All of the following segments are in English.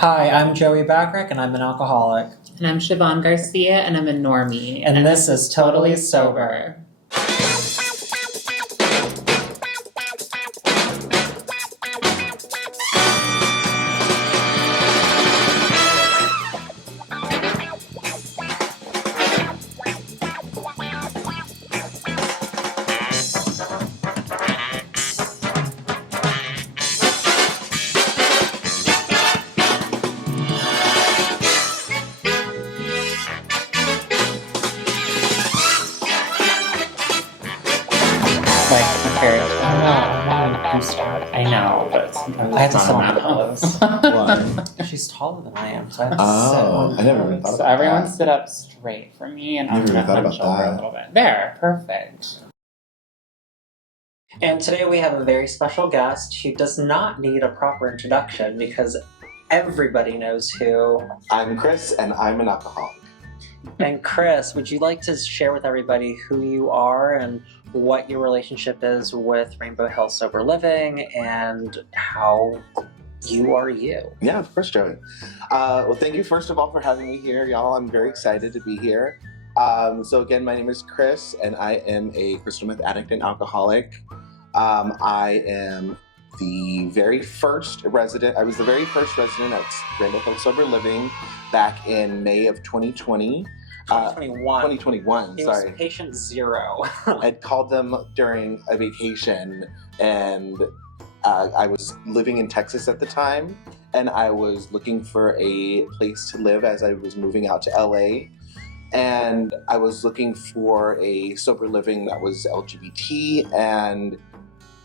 Hi, I'm Joey Bachrach, and I'm an alcoholic. And I'm Siobhan Garcia, and I'm a normie. And this is Totally Sober. I know, but sometimes I have to it's sit not on enough. Why? She's taller than I am, so I have to sit on I never even thought So about everyone that. sit up straight for me, and I'm Never even going to thought about hunch over that. a little bit. There, perfect. And today we have a very special guest who does not need a proper introduction because everybody knows who. I'm Chris, and I'm an alcoholic. And Chris, would you like to share with everybody who you are and what your relationship is with Rainbow Hill Sober Living and how you are you? Yeah, of course, Joey. Well, thank you first of all for having me here, y'all. I'm very excited to be here. So again, my name is Chris, and I am a crystal meth addict and alcoholic. I am the very first resident. I was the very first resident at Rainbow Hill Sober Living back in May of 2020. 2021, He sorry. was patient zero. I'd called them during a vacation, and I was living in Texas at the time, and I was looking for a place to live as I was moving out to LA. And I was looking for a sober living that was LGBT, and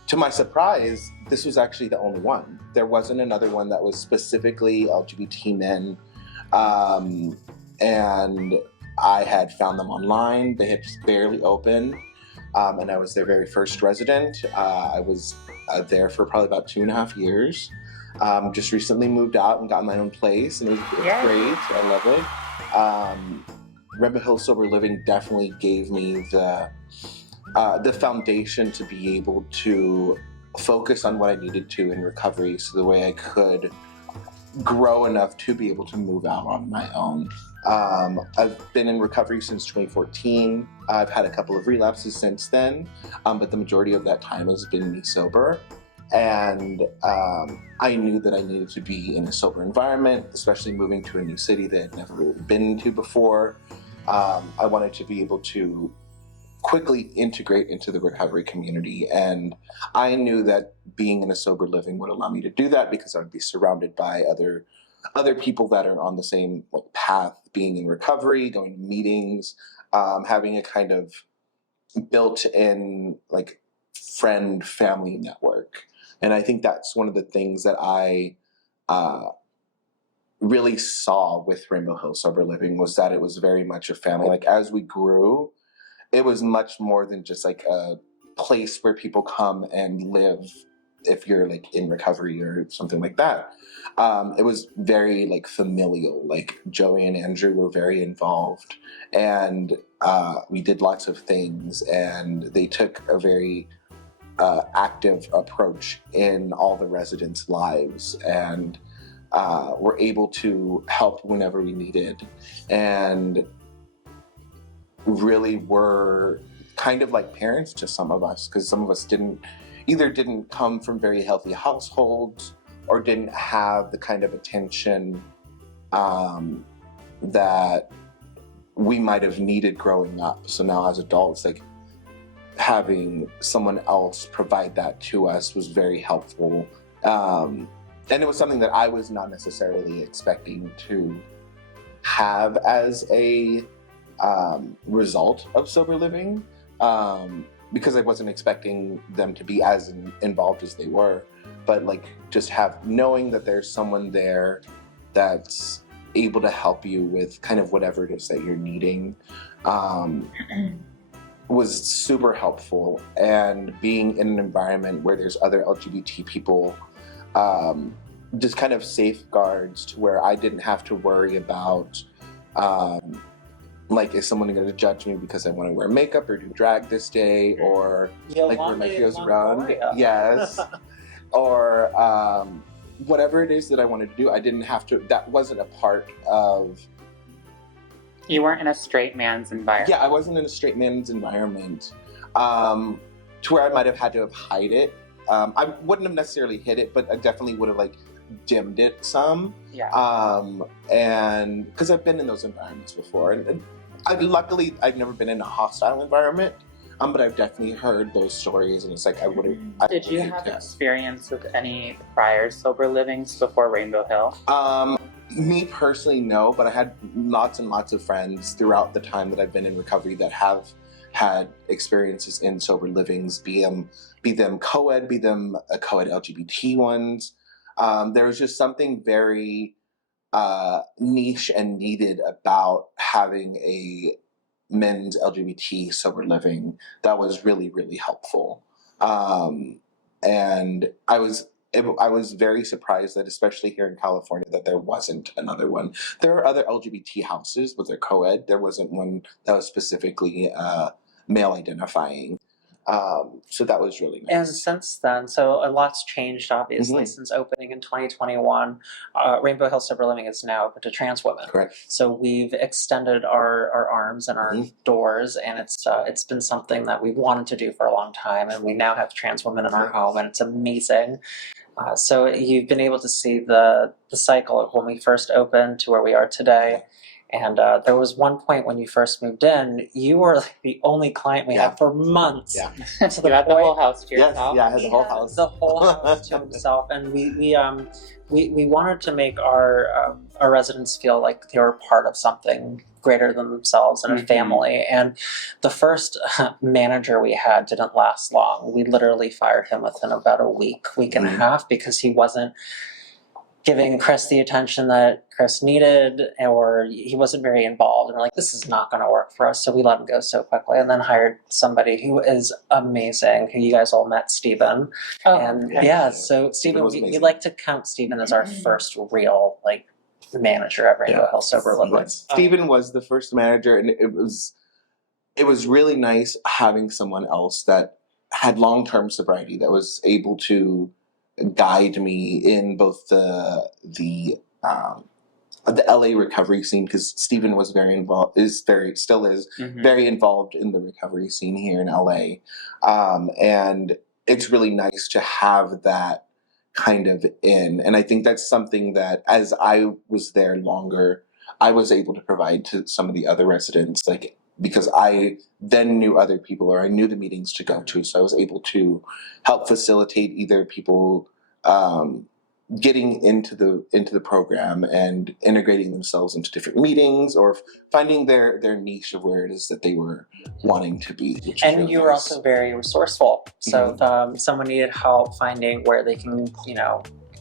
to my surprise, this was actually the only one. There wasn't another one that was specifically LGBT men. And I had found them online. They had just barely opened, and I was their very first resident. I was there for probably about 2.5 years. Just recently moved out and got my own place, and it was great. I love it. Rainbow Hill Sober Living definitely gave me the foundation to be able to focus on what I needed to in recovery, so the way I could grow enough to be able to move out on my own. I've been in recovery since 2014. I've had a couple of relapses since then, but the majority of that time has been me sober. And I knew that I needed to be in a sober environment, especially moving to a new city that I'd never really been to before. I wanted to be able to quickly integrate into the recovery community, and I knew that being in a sober living would allow me to do that because I would be surrounded by other people that are on the same path, being in recovery, going to meetings, having a kind of built-in friend family network. And I think that's one of the things that I really saw with Rainbow Hill Sober Living, was that it was very much a family. As we grew, it was much more than just a place where people come and live if you're in recovery or something like that. It was very familial. Joey and Andrew were very involved, and we did lots of things, and they took a very active approach in all the residents' lives, and were able to help whenever we needed, and really were kind of like parents to some of us, because some of us didn't come from very healthy households or didn't have the kind of attention that we might have needed growing up. So now as adults, having someone else provide that to us was very helpful. And it was something that I was not necessarily expecting to have as a result of sober living, because I wasn't expecting them to be as involved as they were, but just knowing that there's someone there that's able to help you with kind of whatever it is that you're needing, was super helpful. And being in an environment where there's other LGBT people, just kind of safeguards to where I didn't have to worry about is someone going to judge me because I want to wear makeup or do drag this day, or wear my heels around? Yes. Or whatever it is that I wanted to do, I didn't have to. That wasn't a part of. You weren't in a straight man's environment. Yeah, I wasn't in a straight man's environment, to where I might have had to have hide it. I wouldn't have necessarily hid it, but I definitely would have like dimmed it some. Yeah. And because I've been in those environments before, and luckily I've never been in a hostile environment. But I've definitely heard those stories, and it's like I would have. Did you have experience with any prior sober livings before Rainbow Hill? Me personally, no, but I had lots and lots of friends throughout the time that I've been in recovery that have had experiences in sober livings, be them co-ed, be them co-ed LGBT ones. There was just something very niche and needed about having a men's LGBT sober living that was really, really helpful. And I was very surprised that, especially here in California, that there wasn't another one. There are other LGBT houses, but they're co-ed. There wasn't one that was specifically male identifying. So that was really nice. And since then, so a lot's changed, obviously, since opening in 2021. Rainbow Hill Sober Living is now open to trans women. Correct. So we've extended our arms and our doors, and it's been something that we've wanted to do for a long time, and we now have trans women in our home, and it's amazing. So you've been able to see the cycle of when we first opened to where we are today. And there was one point when you first moved in, you were like the only client we had for months. Yeah. To You had the whole house to Yes, yourself? yeah, I had the whole house. The whole house to himself. And we wanted to make our residents feel like they were part of something greater than themselves and a family. And the first manager we had didn't last long. We literally fired him within about a week and a half, because he wasn't giving Chris the attention that Chris needed, or he wasn't very involved. And we're like, this is not going to work for us. So we let him go so quickly, and then hired somebody who is amazing, who you guys all met, Stephen. Oh, and okay. So Stephen, we amazing. like to count Stephen as our first real manager at Rainbow Hill Sober Living. Stephen was the first manager, and it was really nice having someone else that had long-term sobriety, that was able to guide me in both the LA recovery scene, because Stephen was very involved, still is very involved in the recovery scene here in LA. And it's really nice to have that kind of in. And I think that's something that, as I was there longer, I was able to provide to some of the other residents, because I then knew other people, or I knew the meetings to go to. So I was able to help facilitate either people getting into the program and integrating themselves into different meetings, or finding their niche of where it is that they were wanting to be. And really you were nice. also very resourceful. So if someone needed help finding where they can,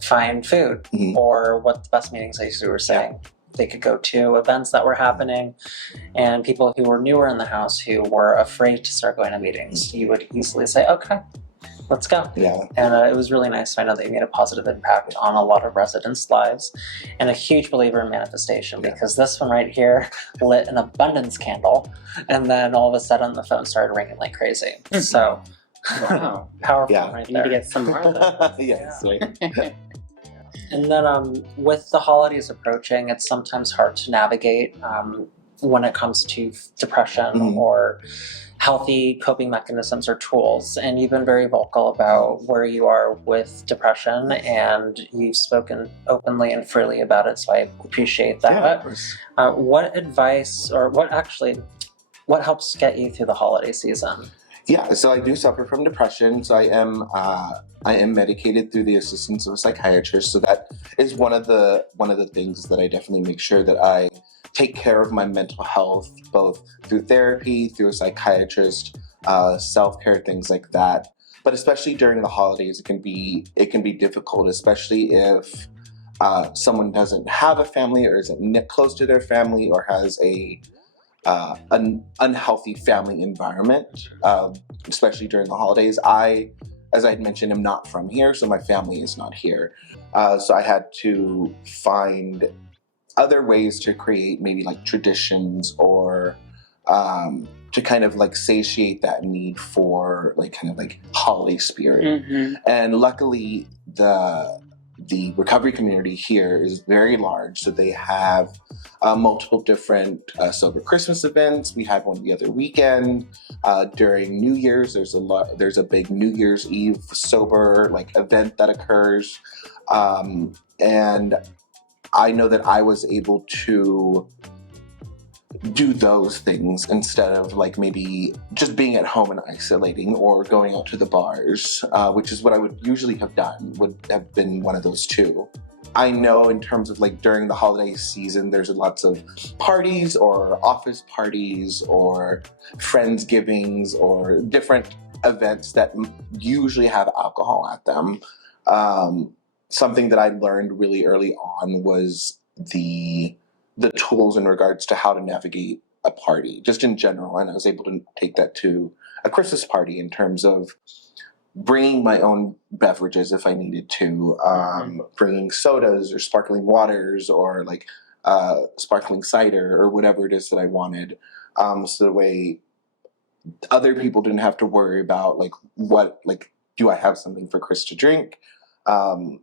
find food, or what the best meetings, as you were saying, they could go to events that were happening, and people who were newer in the house who were afraid to start going to meetings, you would easily say, okay, let's go. Yeah. And it was really nice. I know that you made a positive impact on a lot of residents' lives, and a huge believer in manifestation, because this one right here lit an abundance candle, and then all of a sudden the phone started ringing like crazy. So Wow. powerful Yeah. right You need to there. get some more of that. Yes. And then with the holidays approaching, it's sometimes hard to navigate when it comes to depression or healthy coping mechanisms or tools. And you've been very vocal about where you are with depression, and you've spoken openly and freely about it, so I appreciate that. What advice, or what helps get you through the holiday season? Yeah, so I do suffer from depression. So I am medicated through the assistance of a psychiatrist. So that is one of the things that I definitely make sure that I take care of my mental health, both through therapy, through a psychiatrist, self-care, things like that. But especially during the holidays, it can be difficult, especially if someone doesn't have a family, or isn't close to their family, or has an unhealthy family environment, especially during the holidays. As I had mentioned, am not from here, so my family is not here. So I had to find other ways to create maybe traditions, or to kind of satiate that need for holiday spirit. And luckily the the recovery community here is very large. So they have multiple different sober Christmas events. We had one the other weekend. During New Year's, there's a big New Year's Eve sober like event that occurs. And I know that I was able to do those things instead of like maybe just being at home and isolating or going out to the bars, which is what I would usually have done, would have been one of those two. I know in terms of like during the holiday season, there's lots of parties or office parties or friendsgivings or different events that usually have alcohol at them. Something that I learned really early on was the tools in regards to how to navigate a party, just in general. And I was able to take that to a Christmas party in terms of bringing my own beverages if I needed to, bringing sodas or sparkling waters or like sparkling cider or whatever it is that I wanted. So the way other people didn't have to worry about do I have something for Chris to drink?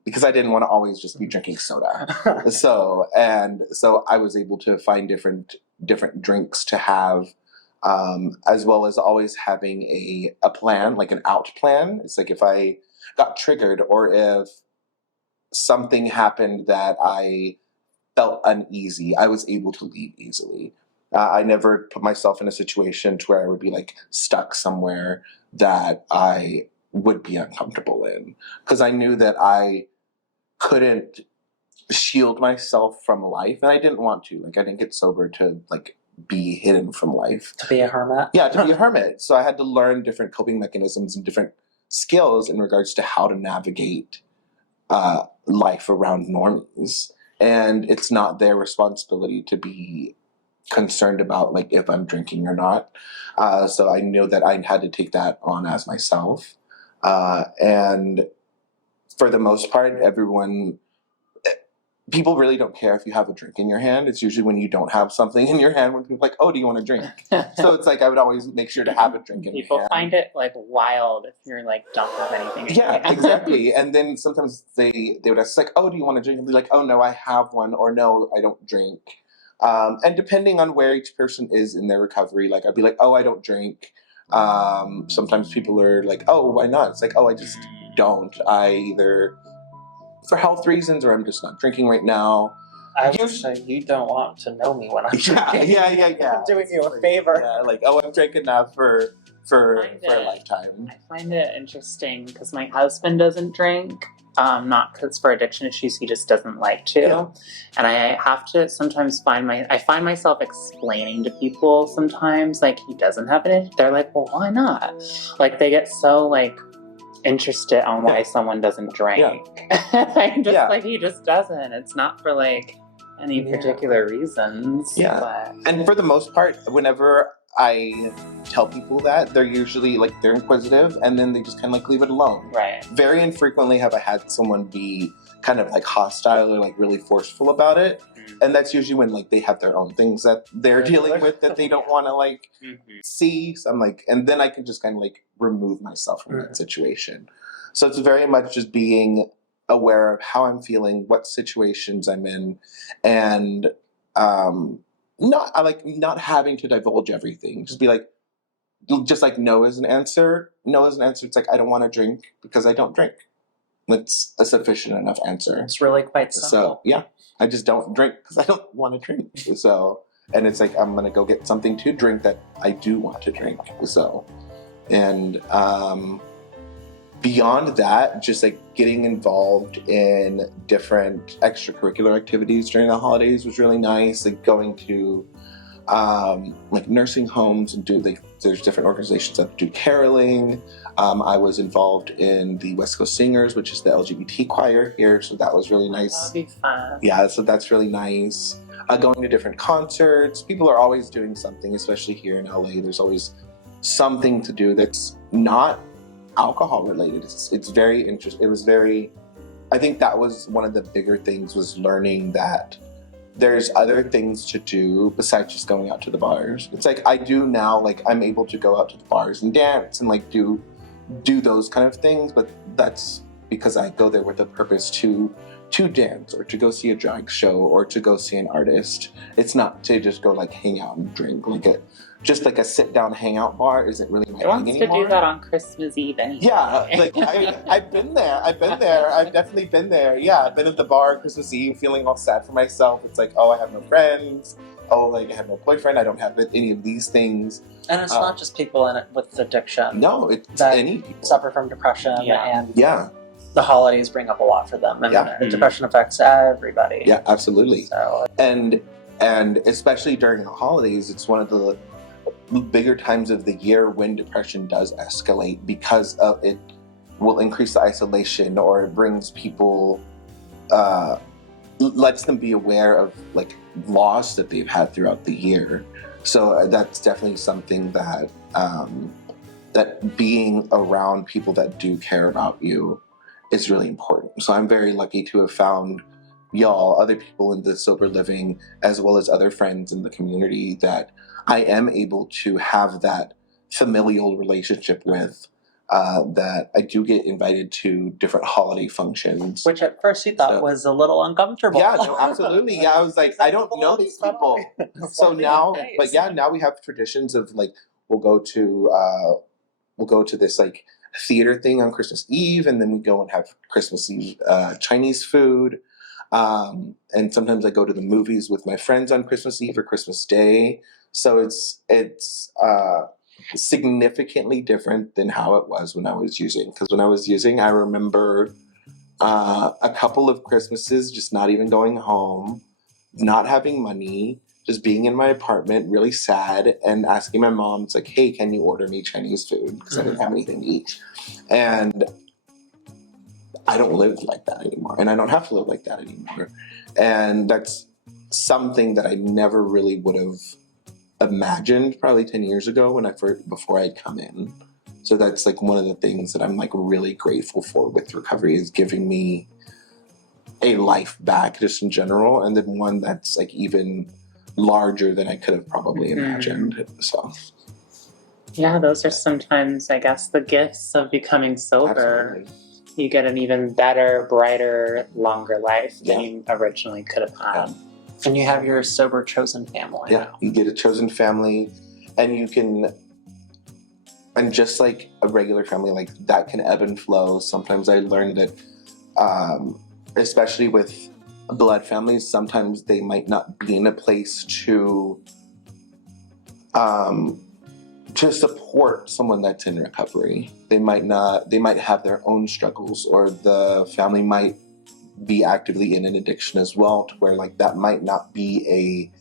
Because I didn't want to always just be drinking soda. So I was able to find different drinks to have, as well as always having a plan, like an out plan. It's like if I got triggered or if something happened that I felt uneasy, I was able to leave easily. I never put myself in a situation to where I would be like stuck somewhere that I would be uncomfortable in, because I knew that I couldn't shield myself from life, and I didn't want to. Like I didn't get sober to like be hidden from life. To be a hermit? Yeah, to be a hermit. So I had to learn different coping mechanisms and different skills in regards to how to navigate life around normies. And it's not their responsibility to be concerned about like if I'm drinking or not. So I knew that I had to take that on as myself. And for the most part, people really don't care if you have a drink in your hand. It's usually when you don't have something in your hand when people are like, oh, do you want a drink? So it's like I would always make sure to have a drink in my hand. People find it like wild if you're like don't have anything in your hand. Exactly. And then sometimes they would ask like, oh, do you want a drink? And be like, oh no, I have one, or no, I don't drink. And depending on where each person is in their recovery, like I'd be like, oh, I don't drink. Sometimes people are like, oh, why not? It's like, oh, I just don't. I either for health reasons or I'm just not drinking right now. I would say you don't want to know me when I'm drinking. Yeah. I'm doing you a favor. Yeah, like, oh, I'm drinking enough for a lifetime. I find it interesting because my husband doesn't drink. Not because for addiction issues, he just doesn't like to. Yeah. And I have to sometimes find myself explaining to people sometimes, like, he doesn't have it. They're like, well, why not? Like, they get so, like, interested on why someone doesn't drink. I'm just like, he just doesn't. It's not for, like, any particular reasons. Yeah. But... And for the most part, whenever I tell people that, they're usually like, they're inquisitive and then they just kind of like leave it alone. Right. Very infrequently have I had someone be kind of like hostile or like really forceful about it. And that's usually when like they have their own things that they're dealing with that they don't want to like see. So I'm like, and then I can just kind of like remove myself from that situation. So it's very much just being aware of how I'm feeling, what situations I'm in, and not having to divulge everything. Just be like, just like no is an answer. No is an answer. It's like, I don't want to drink because I don't drink. That's a sufficient enough answer. It's really quite simple. So yeah, I just don't drink because I don't want to drink. So, and it's like, I'm going to go get something to drink that I do want to drink. So, and beyond that, just like getting involved in different extracurricular activities during the holidays was really nice. Like going to like nursing homes and there's different organizations that do caroling. I was involved in the West Coast Singers, which is the LGBT choir here, so that was really nice. That'll be fun. Yeah, so that's really nice. Going to different concerts. People are always doing something, especially here in LA. There's always something to do that's not alcohol related. It's very interesting. It was very, I think that was one of the bigger things, was learning that there's other things to do besides just going out to the bars. It's like I do now, like I'm able to go out to the bars and dance and like do those kind of things, but that's because I go there with a purpose to to dance or to go see a drag show or to go see an artist. It's not to just go like hang out and drink. Just like a sit down hangout bar isn't really my Who thing wants anymore. to do that on Christmas Eve anyway? Yeah, like I've been there. I've definitely been there. Yeah, I've been at the bar Christmas Eve feeling all sad for myself. It's like, oh, I have no friends. Oh, like I have no boyfriend. I don't have any of these things. And it's not just people in it with addiction. No, it's that any people. suffer from depression, and the holidays bring up a lot for them. And depression affects everybody. Yeah, absolutely. So, and especially during the holidays, it's one of the bigger times of the year when depression does escalate, because of it will increase the isolation, or it brings people, lets them be aware of like loss that they've had throughout the year. So that's definitely something that that being around people that do care about you is really important. So I'm very lucky to have found y'all, other people in the sober living, as well as other friends in the community that I am able to have that familial relationship with, that I do get invited to different holiday functions. which at first you thought was a little uncomfortable. Yeah, no, absolutely. Yeah, I was like, I don't know these people. So now, but yeah, now we have traditions of like, we'll go to this like theater thing on Christmas Eve, and then we go and have Christmas Eve Chinese food. And sometimes I go to the movies with my friends on Christmas Eve or Christmas Day. So it's significantly different than how it was when I was using. Because when I was using, I remember a couple of Christmases just not even going home, not having money, just being in my apartment, really sad, and asking my mom, it's like, hey, can you order me Chinese food? Because I didn't have anything to eat. And I don't live like that anymore, and I don't have to live like that anymore. And that's something that I never really would have imagined probably 10 years ago before I'd come in. So that's like one of the things that I'm like really grateful for with recovery, is giving me a life back just in general, and then one that's like even larger than I could have probably imagined. So yeah, those are sometimes, I guess, the gifts of becoming sober. absolutely. You get an even better, brighter, longer life than you originally could have had. And you have your sober chosen family. Yeah, you get a chosen family, and you can, and just like a regular family, like that can ebb and flow. Sometimes I learned that, especially with blood families, sometimes they might not be in a place to support someone that's in recovery. They might have their own struggles, or the family might be actively in an addiction as well, to where like that might not be a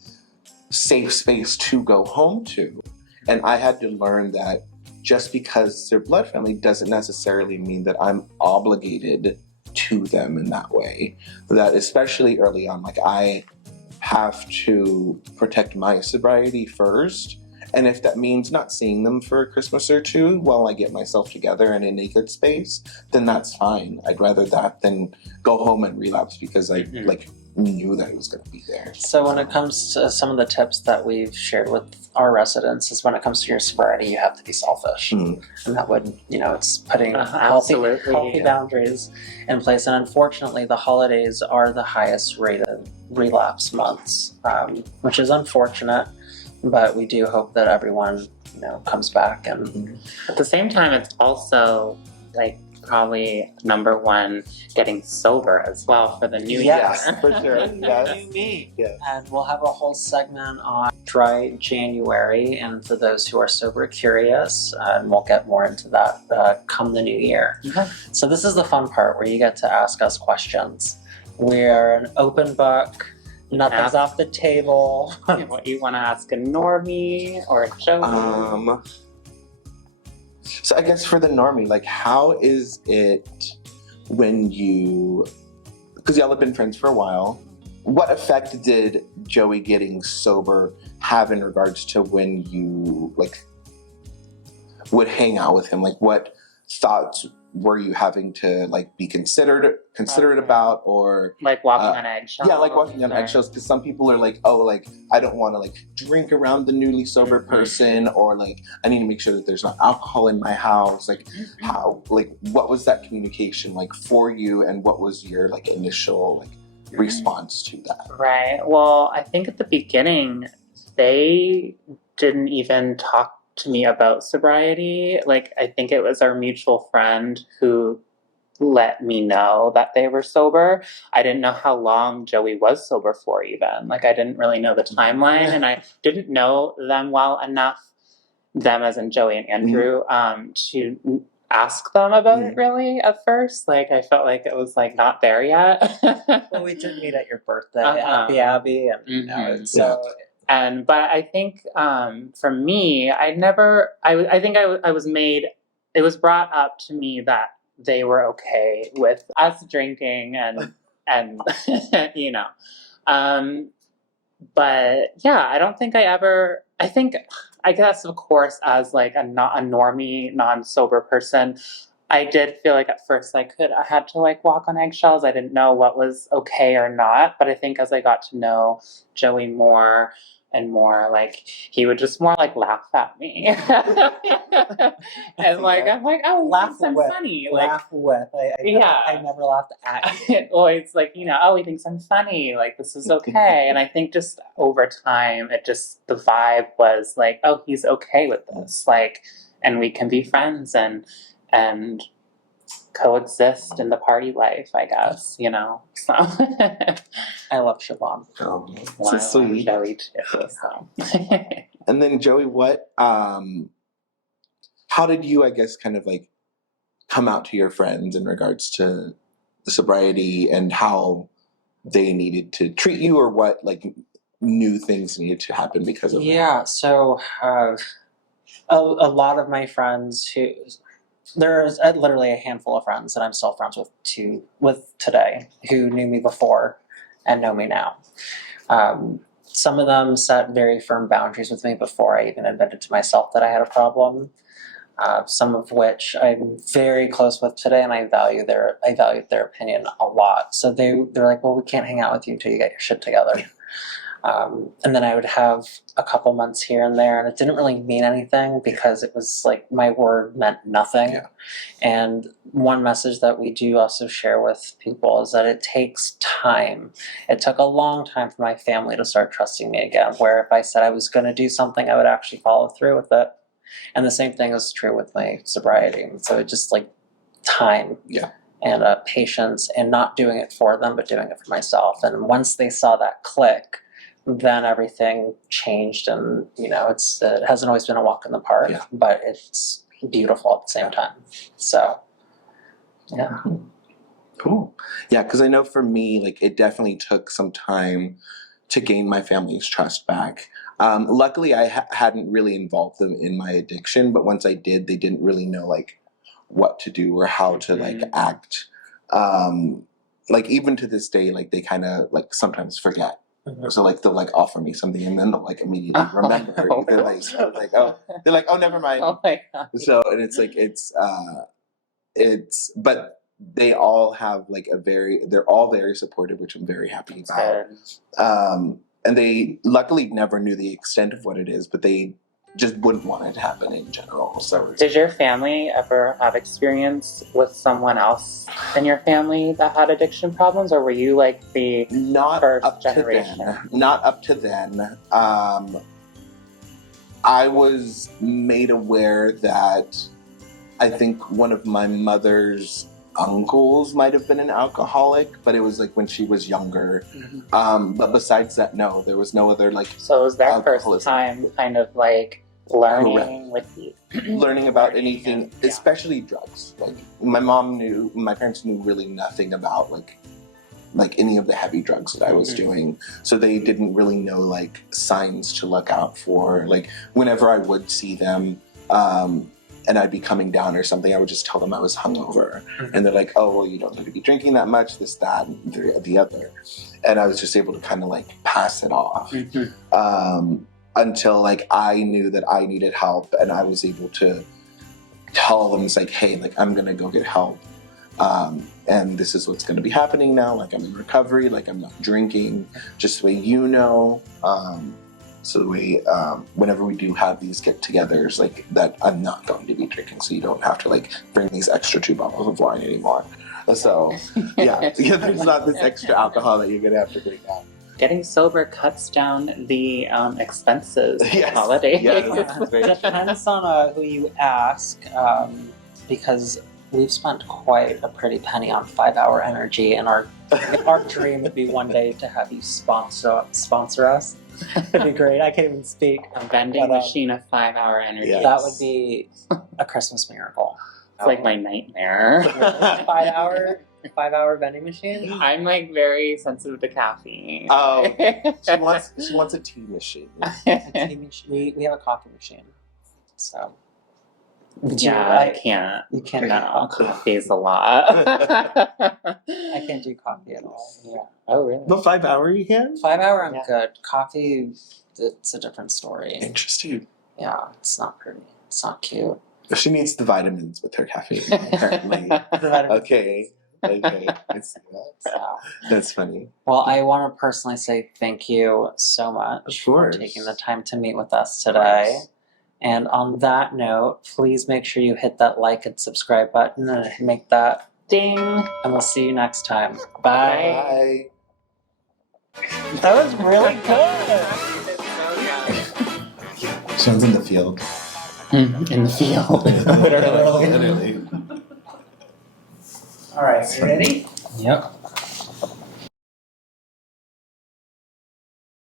safe space to go home to. And I had to learn that just because they're blood family doesn't necessarily mean that I'm obligated to them in that way. That especially early on, like I have to protect my sobriety first. And if that means not seeing them for a Christmas or two while I get myself together and in a good space, then that's fine. I'd rather that than go home and relapse because I like knew that it was going to be there. So when it comes to some of the tips that we've shared with our residents, is when it comes to your sobriety, you have to be selfish. And that would, it's putting healthy boundaries in place. And unfortunately, the holidays are the highest rated relapse months, which is unfortunate. But we do hope that everyone, comes back. And at the same time, it's also like probably number one, getting sober as well for the new year. Yes, for sure. Yes. Yes. And we'll have a whole segment on Dry January, and for those who are sober curious, and we'll get more into that come the new year. So this is the fun part where you get to ask us questions. We're an open book. Nothing's off the table. What you want to ask a normie or a Joey? So I guess for the normie, like how is it when because y'all have been friends for a while, what effect did Joey getting sober have in regards to when you like would hang out with him? Like what thoughts were you having to like be considerate about, or like walking on eggshells? Yeah, like walking on eggshells, because some people are like, oh, like I don't want to like drink around the newly sober person, or like I need to make sure that there's not alcohol in my house. Like how, like what was that communication like for you, and what was your like initial like response to that? Right. Well, I think at the beginning they didn't even talk to me about sobriety. Like, I think it was our mutual friend who let me know that they were sober. I didn't know how long Joey was sober for even. Like, I didn't really know the timeline, and I didn't know them well enough, them as in Joey and Andrew, to ask them about it really at first. Like, I felt like it was like not there yet. Well, we did meet at your birthday at the Abbey, and you know, so. But I think for me, I was made, it was brought up to me that they were okay with us drinking and you know. But yeah, I don't think I guess of course as like a normie, non-sober person, I did feel like at first I had to like walk on eggshells. I didn't know what was okay or not. But I think as I got to know Joey more and more, like he would just more like laugh at me. And like I'm like, oh, he thinks I'm funny. Laugh with. I never laughed at you. Well, it's like, you know, oh, he thinks I'm funny. Like this is okay. And I think just over time, the vibe was like, oh, he's okay with this. Like, and we can be friends and coexist in the party life, I guess, you know. So I love Siobhan. Oh, well, so sweet. Joey too, so. And then Joey, how did you, I guess, kind of like come out to your friends in regards to the sobriety and how they needed to treat you, or what like new things needed to happen because of that? So a lot of my friends there's literally a handful of friends that I'm still friends with today who knew me before and know me now. Some of them set very firm boundaries with me before I even admitted to myself that I had a problem. Some of which I'm very close with today, and I valued their opinion a lot. So they're like, well, we can't hang out with you until you get your shit together. And then I would have a couple months here and there, and it didn't really mean anything because it was like my word meant nothing. Yeah. And one message that we do also share with people is that it takes time. It took a long time for my family to start trusting me again, where if I said I was going to do something, I would actually follow through with it. And the same thing is true with my sobriety. So it just like time. Yeah. And patience, and not doing it for them, but doing it for myself. And once they saw that click, then everything changed, and you know, it hasn't always been a walk in the park, but it's beautiful at the same time. So, yeah. Cool. Yeah, because I know for me, like it definitely took some time to gain my family's trust back. Luckily, I hadn't really involved them in my addiction, but once I did, they didn't really know like what to do or how to like act. Like even to this day, like they kind of like sometimes forget. So like they'll like offer me something and then they'll like immediately remember. They're like, oh, never mind. Oh my God. So, and it's like but they all have like they're all very supportive, which I'm very happy about. And they luckily never knew the extent of what it is, but they just wouldn't want it to happen in general. So, did your family ever have experience with someone else in your family that had addiction problems, or were you like the first generation? Not up to then. I was made aware that I think one of my mother's uncles might have been an alcoholic, but it was like when she was younger. But besides that, no, there was no other like. So it was their first time kind of like learning learning about anything, especially drugs. Like my parents knew really nothing about like any of the heavy drugs that I was doing. So they didn't really know like signs to look out for. Like whenever I would see them, and I'd be coming down or something, I would just tell them I was hungover. And they're like, oh, well, you don't need to be drinking that much, this, that, and the other. And I was just able to kind of like pass it off until like I knew that I needed help, and I was able to tell them, it's like, hey, like, I'm gonna go get help. And this is what's gonna be happening now. Like, I'm in recovery, like, I'm not drinking, just the way you know. So the way, whenever we do have these get-togethers, like, that I'm not going to be drinking, so you don't have to, like, bring these extra 2 bottles of wine anymore. So, yeah, there's not this extra alcohol that you're gonna have to bring out. Getting sober cuts down the expenses of Yes. holidays. Yes. It depends on who you ask, because we've spent quite a pretty penny on 5-hour energy, and our dream would be one day to have you sponsor us. That'd be great. I can't even speak. A vending machine of 5-hour energy. Yes. That would be a Christmas miracle. It's like my nightmare. 5-hour vending machine? I'm like very sensitive to caffeine. Oh, she wants a tea machine. We have a coffee machine. So. I can't. You can't. No, coffee's a lot. I can't do coffee at all. Yeah. Oh, really? The 5-hour you can? 5-hour, I'm Yeah. good. Coffee, it's a different story. Interesting. Yeah, it's not pretty. It's not cute. She needs the vitamins with her caffeine, apparently. Okay. I see that. That's funny. Well, I want to personally say thank you so much Of for course. taking the time to meet with us today. And on that note, please make sure you hit that like and subscribe button and make that ding. And we'll see you next time. Bye. Bye. That was really good. Sean's in the field. In the field. Literally. All right, you ready? Yep.